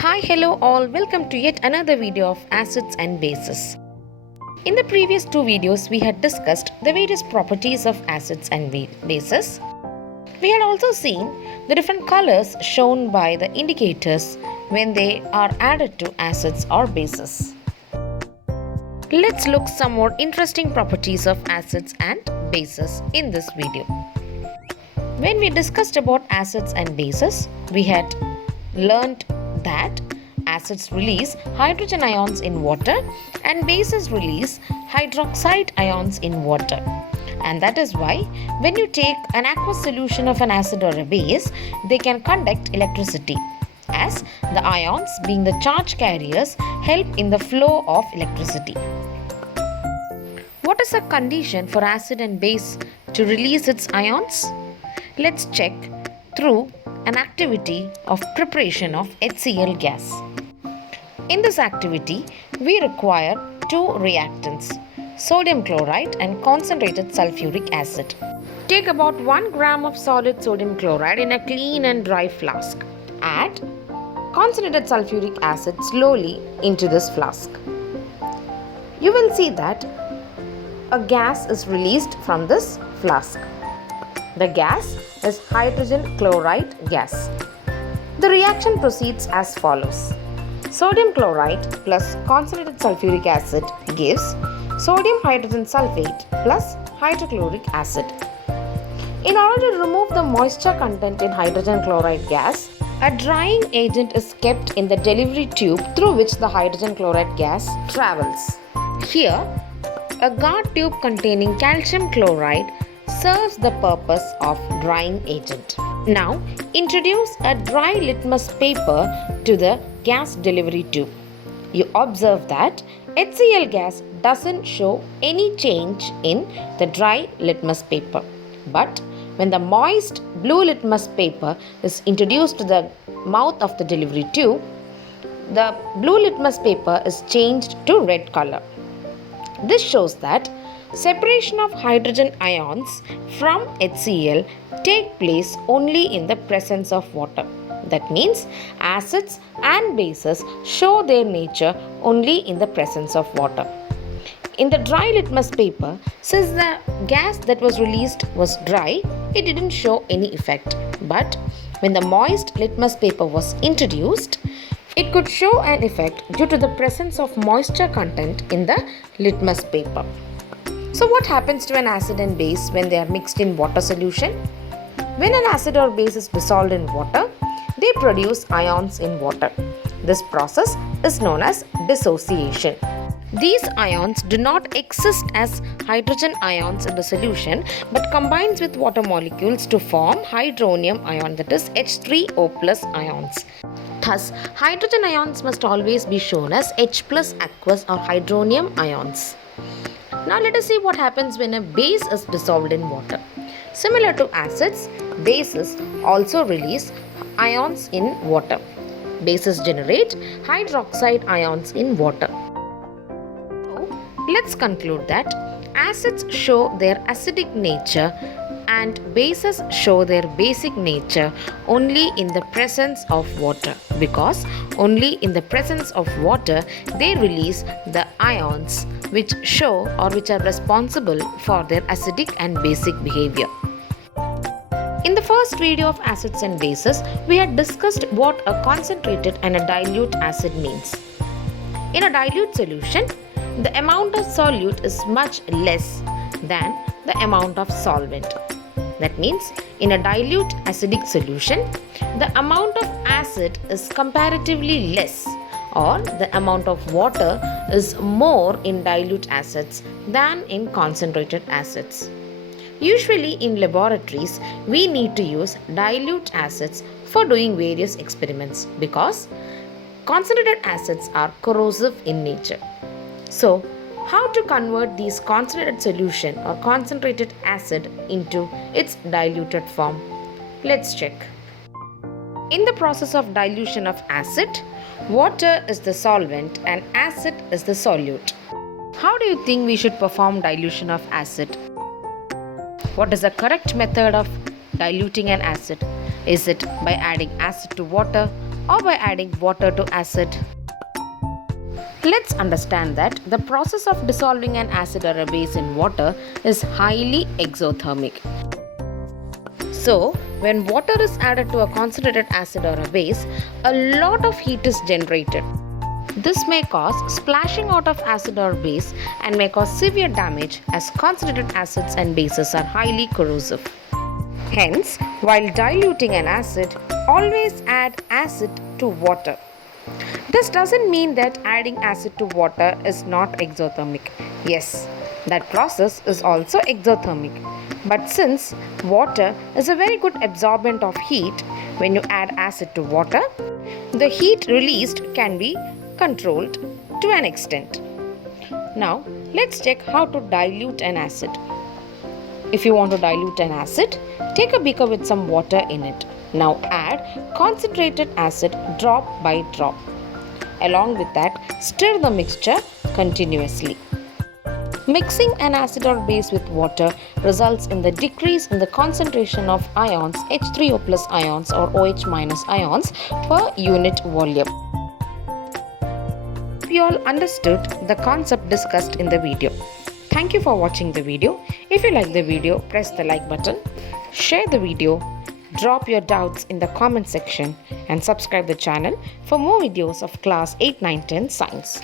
Hi, hello all, welcome to yet another video of acids and bases. In the previous two videos, we had discussed the various properties of acids and bases. We had also seen the different colors shown by the indicators when they are added to acids or bases. Let's look some more interesting properties of acids and bases in this video. When we discussed about acids and bases, we had learned that acids release hydrogen ions in water and bases release hydroxide ions in water. And that is why when you take an aqueous solution of an acid or a base, they can conduct electricity, as the ions, being the charge carriers, help in the flow of electricity. What is a condition for acid and base to release its ions? Let's check through an activity of preparation of HCl gas. In this activity, we require two reactants, sodium chloride and concentrated sulfuric acid. Take about 1 gram of solid sodium chloride in a clean and dry flask. Add concentrated sulfuric acid slowly into this flask. You will see that a gas is released from this flask. The gas is hydrogen chloride gas. The reaction proceeds as follows. Sodium chloride plus concentrated sulfuric acid gives sodium hydrogen sulfate plus hydrochloric acid. In order to remove the moisture content in hydrogen chloride gas, a drying agent is kept in the delivery tube through which the hydrogen chloride gas travels. Here, a guard tube containing calcium chloride serves the purpose of drying agent. Now, introduce a dry litmus paper to the gas delivery tube. You observe that HCl gas doesn't show any change in the dry litmus paper. But when the moist blue litmus paper is introduced to the mouth of the delivery tube, the blue litmus paper is changed to red color. This shows that separation of hydrogen ions from HCl take place only in the presence of water. That means acids and bases show their nature only in the presence of water. In the dry litmus paper, since the gas that was released was dry, it didn't show any effect. But when the moist litmus paper was introduced, it could show an effect due to the presence of moisture content in the litmus paper. So what happens to an acid and base when they are mixed in water solution? When an acid or base is dissolved in water, they produce ions in water. This process is known as dissociation. These ions do not exist as hydrogen ions in the solution but combines with water molecules to form hydronium ion, that is H3O plus ions. Thus, hydrogen ions must always be shown as H plus aqueous or hydronium ions. Now let us see what happens when a base is dissolved in water. Similar to acids, bases also release ions in water. Bases generate hydroxide ions in water. So, let's conclude that acids show their acidic nature and bases show their basic nature only in the presence of water, because only in the presence of water they release the ions which show or which are responsible for their acidic and basic behavior. In the first video of acids and bases, we had discussed what a concentrated and a dilute acid means. In a dilute solution, the amount of solute is much less than the amount of solvent. That means, in a dilute acidic solution, the amount of acid is comparatively less, or the amount of water is more in dilute acids than in concentrated acids. Usually in laboratories, we need to use dilute acids for doing various experiments because concentrated acids are corrosive in nature. So, how to convert these concentrated solution or concentrated acid into its diluted form? Let's check. In the process of dilution of acid, water is the solvent and acid is the solute. How do you think we should perform dilution of acid? What is the correct method of diluting an acid? Is it by adding acid to water or by adding water to acid. Let's understand that the process of dissolving an acid or a base in water is highly exothermic. So, when water is added to a concentrated acid or a base, a lot of heat is generated. This may cause splashing out of acid or base and may cause severe damage as concentrated acids and bases are highly corrosive. Hence, while diluting an acid, always add acid to water. This doesn't mean that adding acid to water is not exothermic. Yes, that process is also exothermic. But since water is a very good absorbent of heat, when you add acid to water, the heat released can be controlled to an extent. Now, let's check how to dilute an acid. If you want to dilute an acid, take a beaker with some water in it. Now add concentrated acid drop by drop. Along with that, stir the mixture continuously. Mixing an acid or base with water results in the decrease in the concentration of ions H3O plus ions or OH minus ions per unit volume. We all understood the concept discussed in the video. Thank you for watching the video. If you like the video, press the like button, share the video, drop your doubts in the comment section and subscribe the channel for more videos of class 8, 9, 10 science.